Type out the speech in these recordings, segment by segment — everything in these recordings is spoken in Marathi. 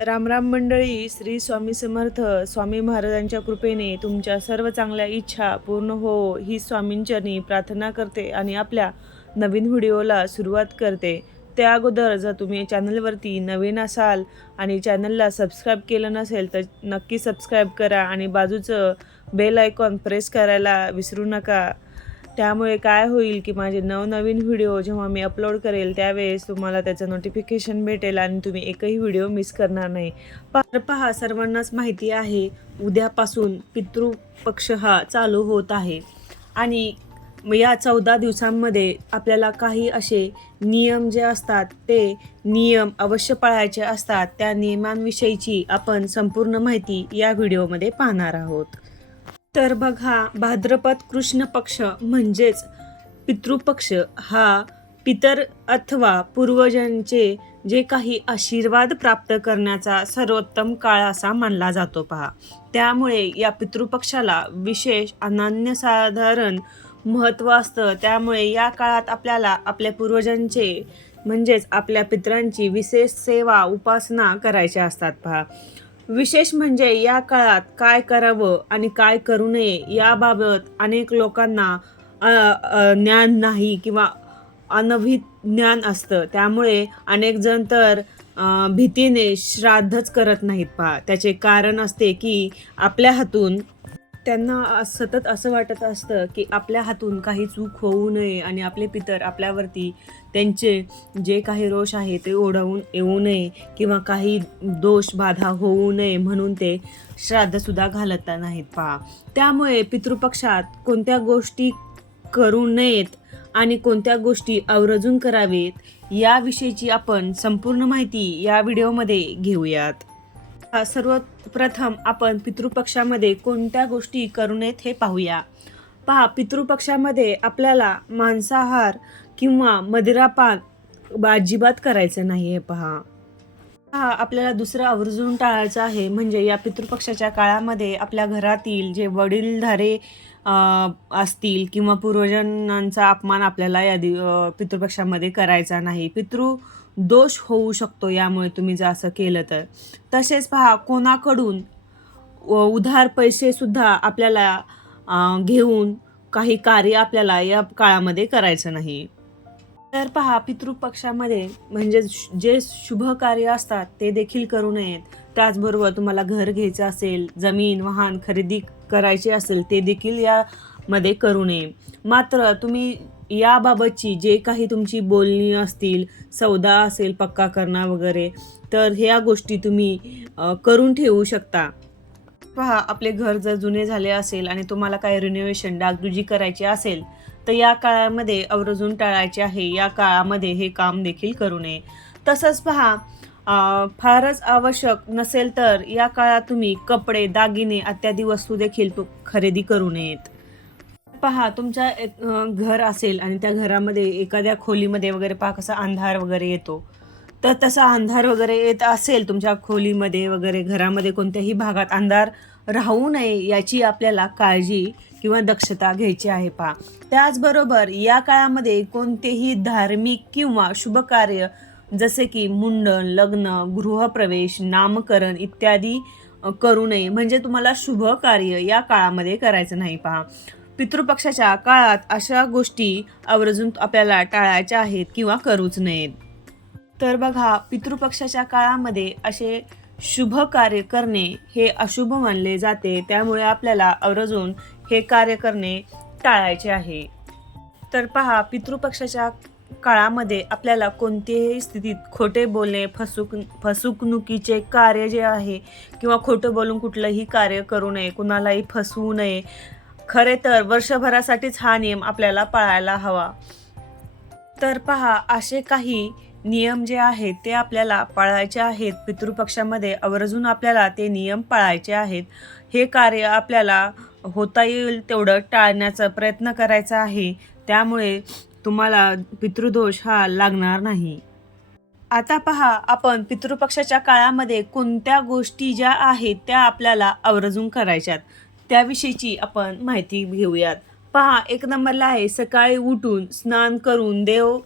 रामराम मंडळी श्री स्वामी समर्थ स्वामी महाराजांच्या कृपेने तुमच्या सर्व चांगल्या इच्छा पूर्ण हो ही स्वामींचरणी प्रार्थना करते आणि आपल्या नवीन व्हिडिओला सुरुवात करते. त्या अगोदर जर तुम्ही चॅनलवरती नवीन असाल आणि चॅनलला सबस्क्राईब केलं नसेल तर नक्की सबस्क्राईब करा आणि बाजूचं बेल आयकॉन प्रेस करायला विसरू नका. त्यामुळे काय होईल की माझे नवनवीन व्हिडिओ जेव्हा मी अपलोड करेल त्यावेळेस तुम्हाला त्याचं नोटिफिकेशन भेटेल आणि तुम्ही एकही व्हिडिओ मिस करणार नाही. पार पहा सर्वांनाच माहिती आहे उद्यापासून पितृपक्ष हा चालू होत आहे. आणि या चौदा दिवसांमध्ये आपल्याला काही असे नियम जे असतात ते नियम अवश्य पाळायचे असतात. त्या नियमांविषयीची आपण संपूर्ण माहिती या व्हिडिओमध्ये पाहणार आहोत. तर बघा भाद्रपद कृष्ण पक्ष म्हणजेच पितृपक्ष हा पितर अथवा पूर्वजांचे जे काही आशीर्वाद प्राप्त करण्याचा सर्वोत्तम काळ असा मानला जातो पहा. त्यामुळे या पितृपक्षाला विशेष अनन्यसाधारण महत्त्व असतं. त्यामुळे या काळात आपल्याला आपल्या पूर्वजांचे म्हणजेच आपल्या पितरांची विशेष सेवा उपासना करायच्या असतात पहा. विशेष म्हणजे या काळात काय करावं आणि काय करू नये याबाबत अनेक लोकांना ज्ञान नाही किंवा अनभित ज्ञान असतं. त्यामुळे अनेक जण तर भीतीने श्राद्धच करत नाहीत पहा. त्याचे कारण असते की आपल्या हातून त्यांना सतत असं वाटत असतं की आपल्या हातून काही चूक होऊ नये आणि आपले पितर आपल्यावरती त्यांचे जे काही रोष आहे ते ओढवून येऊ नये किंवा काही दोष बाधा होऊ नये म्हणून ते श्राद्धसुद्धा घालत नाहीत पहा. त्यामुळे पितृपक्षात कोणत्या गोष्टी करू नयेत आणि कोणत्या गोष्टी आवर्जून करावेत याविषयीची आपण संपूर्ण माहिती या व्हिडिओमध्ये घेऊयात. सर्वप्रथम आपण पितृपक्षामध्ये कोणत्या गोष्टी करू नयेत हे पाहूया. पहा पितृपक्षामध्ये आपल्याला मांसाहार किंवा मदिरापान अजिबात करायचं नाही आहे पहा हा आपल्याला दुसरं आवर्जून टाळायचं आहे म्हणजे या पितृपक्षाच्या काळामध्ये आपल्या घरातील जे वडीलधारे असतील किंवा पूर्वजांचा अपमान आपल्याला या दि पितृपक्षामध्ये करायचा नाही. पितृ दोष होऊ शकतो यामुळे तुम्ही जर असं केलं तर. तसेच पहा कोणाकडून व उधार पैसेसुद्धा आपल्याला घेऊन काही कार्य आपल्याला या काळामध्ये करायचं नाही. तर पहा पितृपक्षामध्ये म्हणजे जे शुभ कार्य असतात ते देखील करू नयेत. त्याचबरोबर तुम्हाला घर घ्यायचं असेल जमीन वाहन खरेदी करायची असेल ते देखील यामध्ये करू नये. मात्र तुम्ही याबाबतची जे काही तुमची बोलणी असतील सौदा असेल पक्का करणं वगैरे तर ह्या गोष्टी तुम्ही करून ठेवू शकता. पहा आपले घर जर जुने झाले असेल आणि तुम्हाला काही रिनोव्हेशन डागडुजी करायची असेल तर या काळामध्ये आवर्जून टाळायचे आहे. या काळामध्ये हे काम देखील करू नये. तसंच पहा फारच आवश्यक नसेल तर या काळात तुम्ही कपडे दागिने इत्यादी वस्तू देखील तु- खरेदी करू नयेत. पहा तुमच्या घर असेल आणि त्या घरामध्ये एखाद्या खोलीमध्ये वगैरे पहा कसा अंधार वगैरे येतो. तर तसा अंधार वगैरे येत असेल तुमच्या खोलीमध्ये वगैरे घरामध्ये कोणत्याही भागात अंधार राहू नये याची आपल्याला काळजी किंवा दक्षता घ्यायची आहे पहा. त्याचबरोबर या काळामध्ये कोणतेही धार्मिक किंवा शुभ कार्य जसे की मुंडन लग्न गृहप्रवेश नामकरण इत्यादी करू नये. म्हणजे तुम्हाला शुभ कार्य या काळामध्ये करायचं नाही पहा. पितृपक्षाच्या काळात अशा गोष्टी आवर्जून आपल्याला टाळायच्या आहेत किंवा करूच नयेत. तर बघा पितृपक्षाच्या काळामध्ये असे शुभ कार्य करणे हे अशुभ मानले जाते. त्यामुळे आपल्याला आवर्जून हे कार्य करणे टाळायचे आहे. तर पहा पितृपक्षाच्या काळामध्ये आपल्याला कोणत्याही स्थितीत खोटे बोलणे फसुक फसवणुकीचे कार्य जे आहे किंवा खोटं बोलून कुठलंही कार्य करू नये कुणालाही फसवू नये खरे तर वर्षभरासाठीच हा नियम आपल्याला पाळायला हवा. तर पहा असे काही नियम जे आहेत ते आपल्याला पाळायचे आहेत. पितृपक्षामध्ये आवर्जून आपल्याला ते नियम पाळायचे आहेत. हे कार्य आपल्याला होता येईल तेवढं टाळण्याचा प्रयत्न करायचा आहे. त्यामुळे तुम्हाला पितृदोष हा लागणार नाही. आता पहा आपण पितृपक्षाच्या काळामध्ये कोणत्या गोष्टी ज्या आहेत त्या आपल्याला आवर्जून करायच्यात. त्याविषयीची आपण माहिती घेऊयात. पहा एक नंबरला आहे सकाळी उठून स्नान करून देव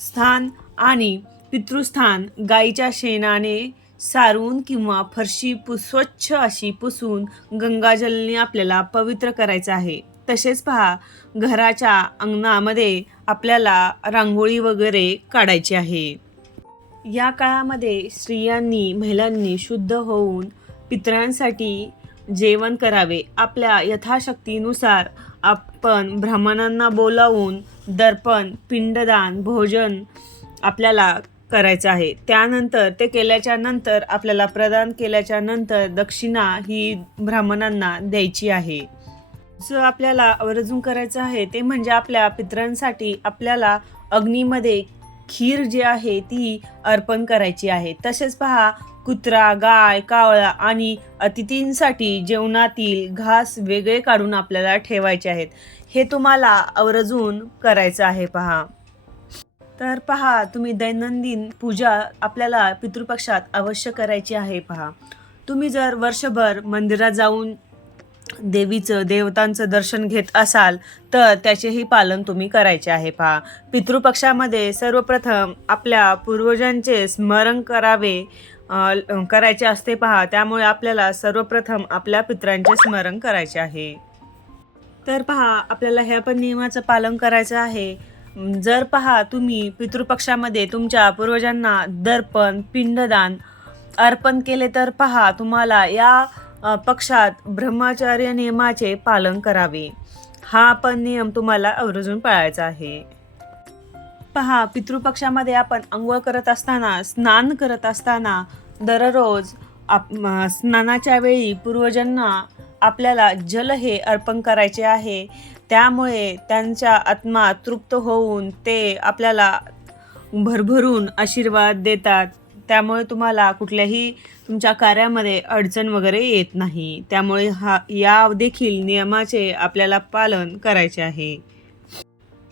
स्थान आणि पितृस्थान. गाईच्या शेणाने सारून किंवा फरशी पु स्वच्छ अशी पुसून गंगाजलने आपल्याला पवित्र करायचं आहे. तसेच पहा घराच्या अंगणामध्ये आपल्याला रांगोळी वगैरे काढायची आहे. या काळामध्ये स्त्रियांनी महिलांनी शुद्ध होऊन पितरांसाठी जेवण करावे. आपल्या यथाशक्तीनुसार आपण ब्राह्मणांना बोलावून दर्पण पिंडदान भोजन आपल्याला करायचं आहे. त्यानंतर ते केल्याच्यानंतर आपल्याला प्रदान केल्याच्यानंतर दक्षिणा ही ब्राह्मणांना द्यायची आहे. जो आपल्याला आवर्जून करायचं आहे ते म्हणजे आपल्या पितरांसाठी आपल्याला अग्नीमध्ये खीर जी आहे ती अर्पण करायची आहे. तसेच पहा कुत्रा गाय कावळा आणि अतिथींसाठी जेवणातील घास वेगळे काढून आपल्याला ठेवायचे आहेत. हे तुम्हाला आवर्जून करायचं आहे पहा. तर पहा तुम्ही दैनंदिन पूजा आपल्याला पितृपक्षात अवश्य करायची आहे पहा. तुम्ही जर वर्षभर मंदिरात जाऊन देवीचं देवतांचं दर्शन घेत असाल तर त्याचेही पालन तुम्ही करायचे आहे पहा. पितृपक्षामध्ये सर्वप्रथम आपल्या पूर्वजांचे स्मरण करावे करायचे असते पहा. त्यामुळे आपल्याला सर्वप्रथम आपल्या पितरांचे स्मरण करायचे आहे. तर पहा आपल्याला ह्या पण नियमाचं पालन करायचं आहे. जर पहा तुम्ही पितृपक्षामध्ये तुमच्या पूर्वजांना दर्पण पिंडदान अर्पण केले तर पहा तुम्हाला या पक्षात ब्रह्मचार्य नियमाचे पालन करावे. हा पण नियम तुम्हाला आवर्जून पाळायचा आहे. पहा पितृपक्षामध्ये आपण आंघोळ करत असताना स्नान करत असताना दररोज आप स्नानाच्या वेळी पूर्वजांना आपल्याला जल हे अर्पण करायचे आहे. त्यामुळे त्यांच्या आत्मा तृप्त होऊन ते आपल्याला भरभरून आशीर्वाद देतात. त्यामुळे तुम्हाला कुठल्याही तुमच्या कार्यामध्ये अडचण वगैरे येत नाही. त्यामुळे हा या देखील नियमाचे आपल्याला पालन करायचे आहे.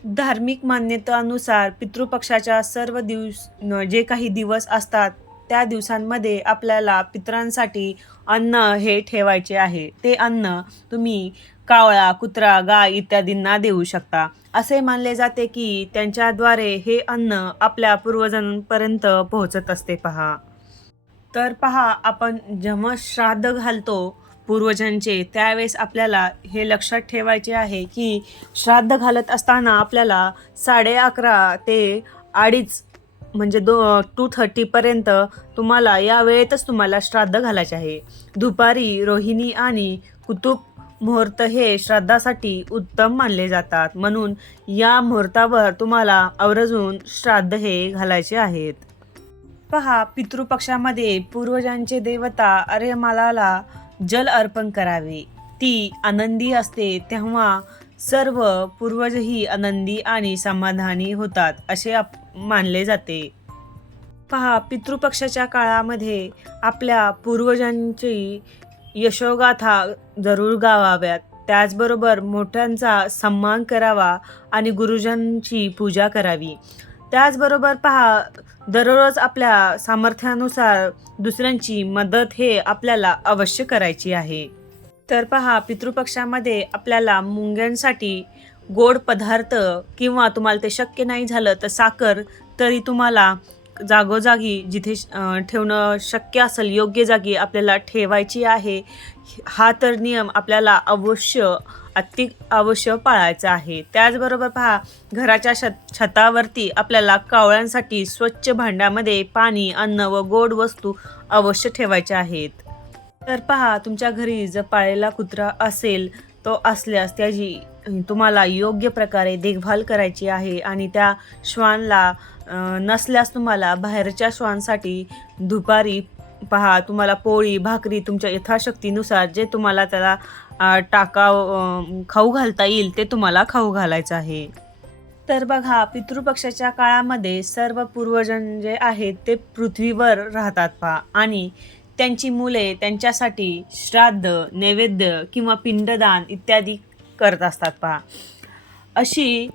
धार्मिक मान्यतानुसार पितृपक्षाच्या सर्व दिवस जे काही दिवस असतात त्या दिवसांमध्ये आपल्याला पितरांसाठी अन्न हे ठेवायचे आहे. ते अन्न तुम्ही कावळा कुत्रा गाय इत्यादींना देऊ शकता. असे मानले जाते की त्यांच्याद्वारे हे अन्न आपल्या पूर्वजांपर्यंत पोहोचत असते. पहा. तर पहा आपण जेव्हा श्राद्ध घालतो. पूर्वजांचे त्यावेळेस आपल्याला हे लक्षात ठेवायचे आहे की श्राद्ध घालत असताना आपल्याला साडे अकरा ते अडीच म्हणजे दो टू थर्टीपर्यंत तुम्हाला या वेळेतच तुम्हाला श्राद्ध घालायचे आहे. दुपारी रोहिणी आणि कुतुब मुहूर्त हे श्राद्धासाठी उत्तम मानले जातात. म्हणून या मुहूर्तावर तुम्हाला आवर्जून श्राद्ध हे घालायचे आहेत. पहा पितृपक्षामध्ये पूर्वजांचे देवता आर्यमालाला जल अर्पण करावे. ती आनंदी असते तेव्हा सर्व पूर्वजही आनंदी आणि समाधानी होतात असे आप मानले जाते. पहा पितृपक्षाच्या काळामध्ये आपल्या पूर्वजांची यशोगाथा जरूर गावाव्यात. त्याचबरोबर मोठ्यांचा सन्मान करावा आणि गुरुजांची पूजा करावी. त्याचबरोबर पहा दररोज आपल्या सामर्थ्यानुसार दुसऱ्यांची मदत हे आपल्याला अवश्य करायची आहे. तर पहा पितृपक्षामध्ये आपल्याला मुंग्यांसाठी गोड पदार्थ किंवा तुम्हाला ते शक्य नाही झालं तर साखर तरी तुम्हाला जागोजागी जिथे ठेवणं शक्य असेल योग्य जागी आपल्याला ठेवायची आहे हा तर नियम आपल्याला अवश्य अति अवश्य पाळायचा आहे. त्याचबरोबर पहा घराच्या छत छतावरती आपल्याला कावळ्यांसाठी स्वच्छ भांड्यामध्ये पाणी अन्न व गोड वस्तू अवश्य ठेवायच्या आहेत. तर पहा तुमच्या घरी जर पाळलेला कुत्रा असेल तो असल्यास त्याची तुम्हाला योग्य प्रकारे देखभाल करायची आहे आणि त्या श्वानला नसल्यास तुम्हाला बाहेरच्या श्वानसाठी दुपारी पहा तुम्हाला पोळी भाकरी तुमच्या यथाशक्तीनुसार जे तुम्हाला त्याला अं, टाका खाऊ घालता येईल ते तुम्हाला खाऊ घालायचं आहे. तर बघा पितृपक्षाच्या काळामध्ये सर्व पूर्वजन जे आहेत ते पृथ्वीवर राहतात पहा. आणि त्यांची मुले त्यांच्यासाठी श्राद्ध नैवेद्य किंवा पिंडदान इत्यादी करत असतात पहा. अशी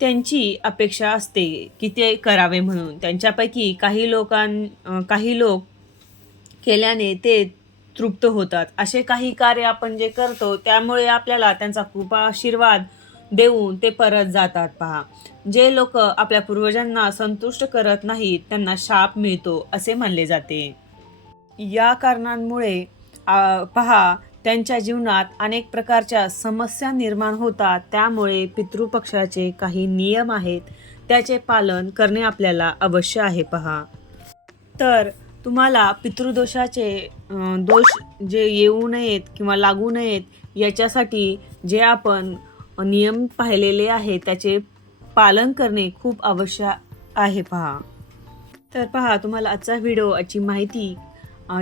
त्यांची अपेक्षा असते की ते करावे म्हणून. त्यांच्यापैकी काही लोकां काही लोक केल्याने ते तृप्त होतात. असे काही कार्य आपण जे करतो त्यामुळे आपल्याला त्यांचा कृपा आशीर्वाद देऊन ते परत जातात पहा. जे लोक आपल्या पूर्वजांना संतुष्ट करत नाहीत त्यांना शाप मिळतो असे मानले जाते. या कारणांमुळे पहा त्यांच्या जीवनात अनेक प्रकारच्या समस्या निर्माण होतात. त्यामुळे पितृपक्षाचे काही नियम आहेत. त्याचे पालन करणे आपल्याला अवश्य आहे पहा. तर तुम्हाला पितृदोषाचे दोष जे येऊ नयेत किंवा लागू नयेत याच्यासाठी जे आपण नियम पाहिलेले आहे त्याचे पालन करणे खूप आवश्यक आहे पहा. तर पहा तुम्हाला आजचा व्हिडिओ आजची माहिती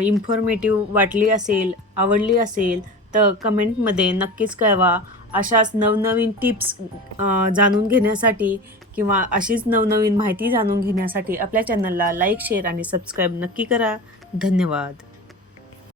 इन्फॉर्मेटिव्ह वाटली असेल आवडली असेल तर कमेंटमध्ये नक्कीच कळवा. अशाच नवनवीन टिप्स जाणून घेण्यासाठी किंवा अशीच नवनवीन माहिती जाणून घेण्यासाठी आपल्या चॅनलला लाईक शेअर आणि सबस्क्राईब नक्की करा. धन्यवाद.